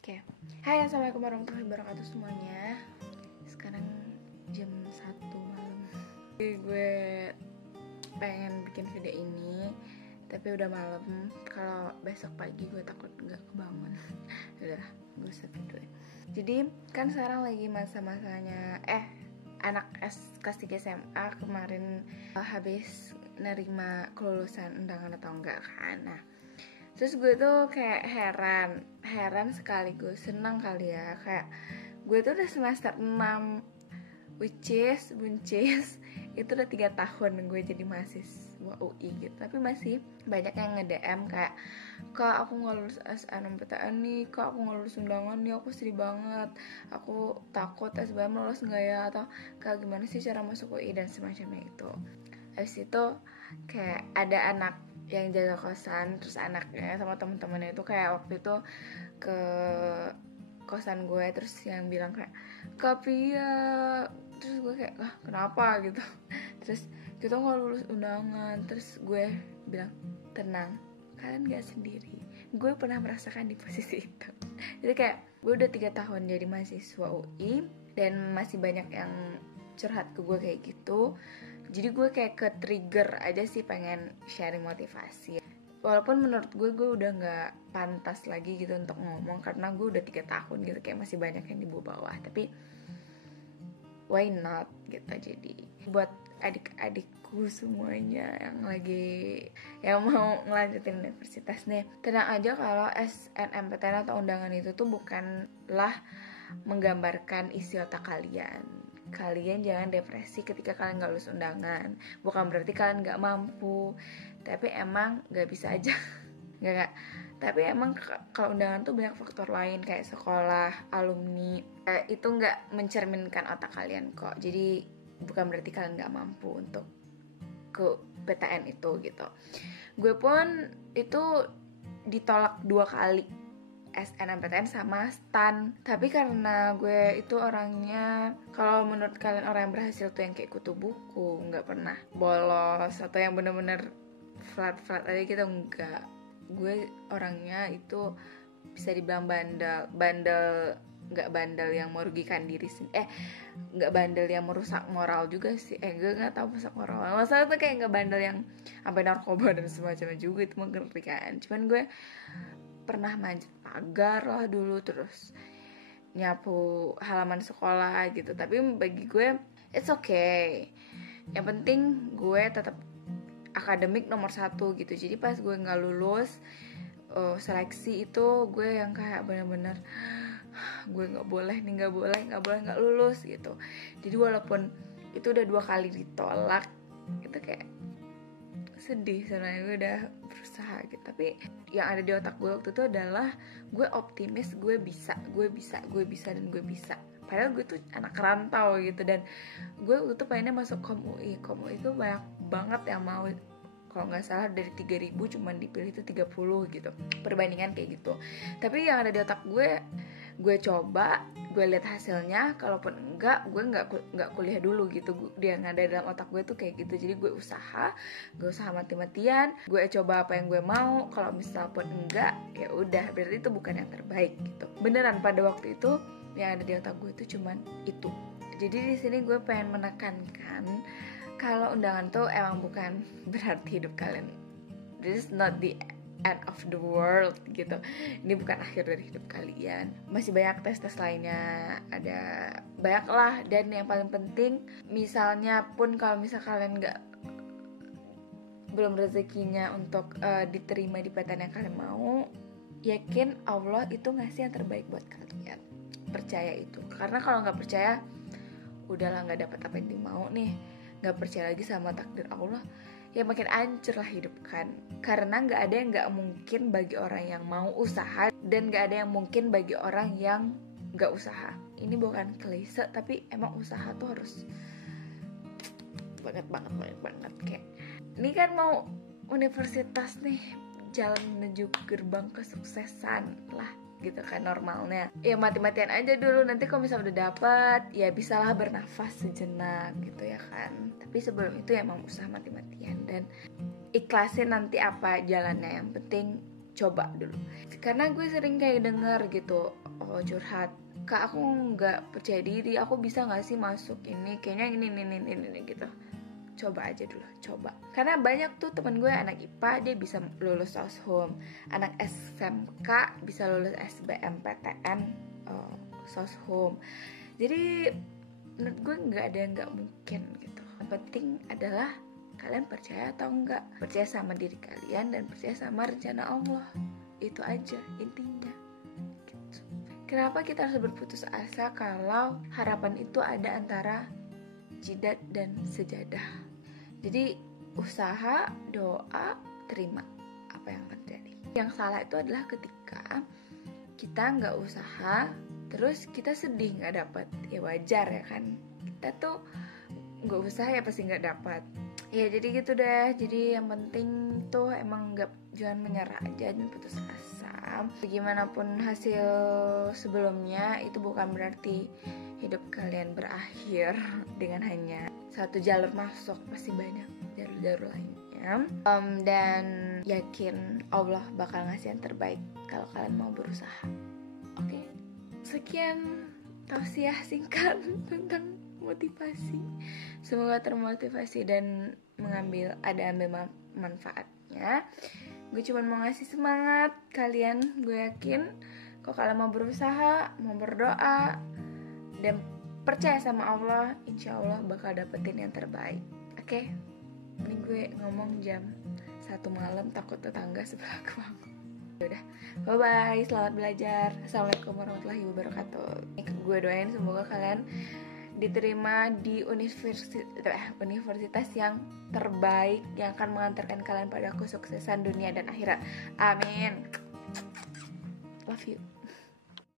Oke. Hai, assalamualaikum warahmatullahi wabarakatuh semuanya. Sekarang jam 1 malam. Gue pengen bikin video ini, tapi udah malam. Kalau besok pagi gue takut gak kebangun. Udah, gue usah video. Jadi kan sekarang lagi masa-masanya anak kelas 3 SMA kemarin habis nerima kelulusan undangan atau enggak kan. Nah, terus gue tuh kayak heran sekaligus senang kali ya. Kayak gue tuh udah semester 6, which is buncis itu udah 3 tahun gue jadi mahasiswa UI gitu. Tapi masih banyak yang nge-DM kayak, "Kak, aku gak lulus SNMPTN nih, Kak, aku gak lulus undangan nih, aku sedih banget, aku takut SBM lolos gak ya, atau Kak, gimana sih cara masuk UI," dan semacamnya itu. Habis itu kayak ada anak yang jaga kosan, terus anaknya sama temen-temennya itu kayak waktu itu ke kosan gue, terus yang bilang kayak, "Kak Pia," terus gue kayak, kenapa gitu. Terus kita nggak lulus undangan. Terus gue bilang, "Tenang, kalian gak sendiri, gue pernah merasakan di posisi itu." Jadi kayak gue udah 3 tahun jadi mahasiswa UI dan masih banyak yang curhat ke gue kayak gitu. Jadi gue kayak ke trigger aja sih pengen sharing motivasi. Walaupun menurut gue udah gak pantas lagi gitu untuk ngomong, karena gue udah 3 tahun gitu, kayak masih banyak yang di bawah. Tapi why not gitu. Jadi buat adik-adikku semuanya yang mau ngelanjutin universitas nih, tenang aja kalau SNMPTN atau undangan itu tuh bukanlah menggambarkan isi otak kalian. Kalian jangan depresi ketika kalian gak lulus undangan. Bukan berarti kalian gak mampu, tapi emang gak bisa aja. Gak. Tapi emang kalau undangan tuh banyak faktor lain, kayak sekolah, alumni, itu gak mencerminkan otak kalian kok. Jadi bukan berarti kalian gak mampu untuk ke PTN itu gitu. Gue pun itu ditolak 2 kali SNMPTN sama STAN. Tapi karena gue itu orangnya, kalau menurut kalian orang yang berhasil tuh yang kayak kutu buku, gak pernah bolos atau yang bener-bener flat aja gitu, enggak. Gue orangnya itu bisa dibilang bandel, gak bandel yang merugikan diri sendiri, gak bandel yang merusak moral juga sih. Gue gak tahu merusak moral, masalah tuh kayak gak bandel yang sampai narkoba dan semacamnya juga, itu mengerikan. Cuman gue pernah manjat pagar lah dulu, terus nyapu halaman sekolah gitu. Tapi bagi gue it's okay, yang penting gue tetap akademik nomor 1 gitu. Jadi pas gue gak lulus seleksi itu, gue yang kayak bener-bener gue gak boleh gak lulus gitu. Jadi walaupun itu udah 2 kali ditolak, itu kayak sedih sebenarnya. Gue udah berusaha gitu, tapi yang ada di otak gue waktu itu adalah gue optimis, gue bisa. Padahal gue tuh anak rantau gitu, dan gue waktu itu pengennya masuk Kom UI itu banyak banget yang mau. Kalau nggak salah dari 3.000 cuman dipilih itu 30 gitu, perbandingan kayak gitu. Tapi yang ada di otak gue coba, gue lihat hasilnya. Kalaupun enggak, gue nggak kuliah dulu gitu. Dia yang ada dalam otak gue tuh kayak gitu. Jadi gue usaha mati-matian, gue coba apa yang gue mau. Kalau misal pun enggak, ya udah, berarti itu bukan yang terbaik gitu. Beneran pada waktu itu yang ada di otak gue itu cuman itu. Jadi di sini gue pengen menekankan kalau undangan tuh emang bukan berarti hidup kalian. This is not the end of the world gitu. Ini bukan akhir dari hidup kalian. Masih banyak tes lainnya, ada banyak lah. Dan yang paling penting, misalnya pun kalau misal kalian belum rezekinya untuk diterima di PTN yang kalian mau, yakin Allah itu ngasih yang terbaik buat kalian. Percaya itu. Karena kalau nggak percaya, udahlah, nggak dapat apa yang dimau nih, nggak percaya lagi sama takdir Allah, ya makin hancur lah hidup kan. Karena nggak ada yang nggak mungkin bagi orang yang mau usaha, dan nggak ada yang mungkin bagi orang yang nggak usaha. Ini bukan klise, tapi emang usaha tuh harus banget. Kayak ini kan mau universitas nih, jalan menuju gerbang kesuksesan lah gitu kan normalnya. Ya mati-matian aja dulu, nanti kalau misalnya udah dapet, ya bisalah bernafas sejenak gitu ya kan. Tapi sebelum itu ya emang usaha mati-matian, dan ikhlasin nanti apa jalannya, yang penting coba dulu. Karena gue sering kayak denger gitu, curhat, kak aku nggak percaya diri, aku bisa nggak sih masuk ini, kayaknya ini gitu. Coba aja dulu, coba. Karena banyak tuh temen gue anak IPA dia bisa lulus soshum, anak SMK bisa lulus SBMPTN soshum. Jadi menurut gue nggak ada yang nggak mungkin gitu. Yang penting adalah kalian percaya atau enggak, percaya sama diri kalian dan percaya sama rencana Allah. Itu aja intinya gitu. Kenapa kita harus berputus asa kalau harapan itu ada antara jidat dan sejadah. Jadi usaha, doa, terima apa yang terjadi. Yang salah itu adalah ketika kita nggak usaha terus kita sedih nggak dapat. Ya wajar ya kan, kita tuh nggak usaha ya pasti nggak dapat. Ya jadi gitu deh. Jadi yang penting tuh emang jangan menyerah aja dan putus asa. Bagaimanapun hasil sebelumnya itu bukan berarti hidup kalian berakhir dengan hanya satu jalur masuk. Pasti banyak jalur-jalur lainnya. Dan yakin Allah bakal ngasih yang terbaik kalau kalian mau berusaha. Oke. Sekian tausiah singkat tentang motivasi. Semoga termotivasi dan ambil manfaatnya. Gue cuma mau ngasih semangat kalian. Gue yakin kalau kalian mau berusaha, mau berdoa dan percaya sama Allah, insya Allah bakal dapetin yang terbaik. Oke? Ini gue ngomong jam 1 malam, takut tetangga sebelah gue bangun. Udah, bye-bye, selamat belajar. Assalamualaikum warahmatullahi wabarakatuh. Gue doain semoga kalian diterima di universitas yang terbaik, yang akan mengantarkan kalian pada kesuksesan dunia dan akhirat. Amin. Love you.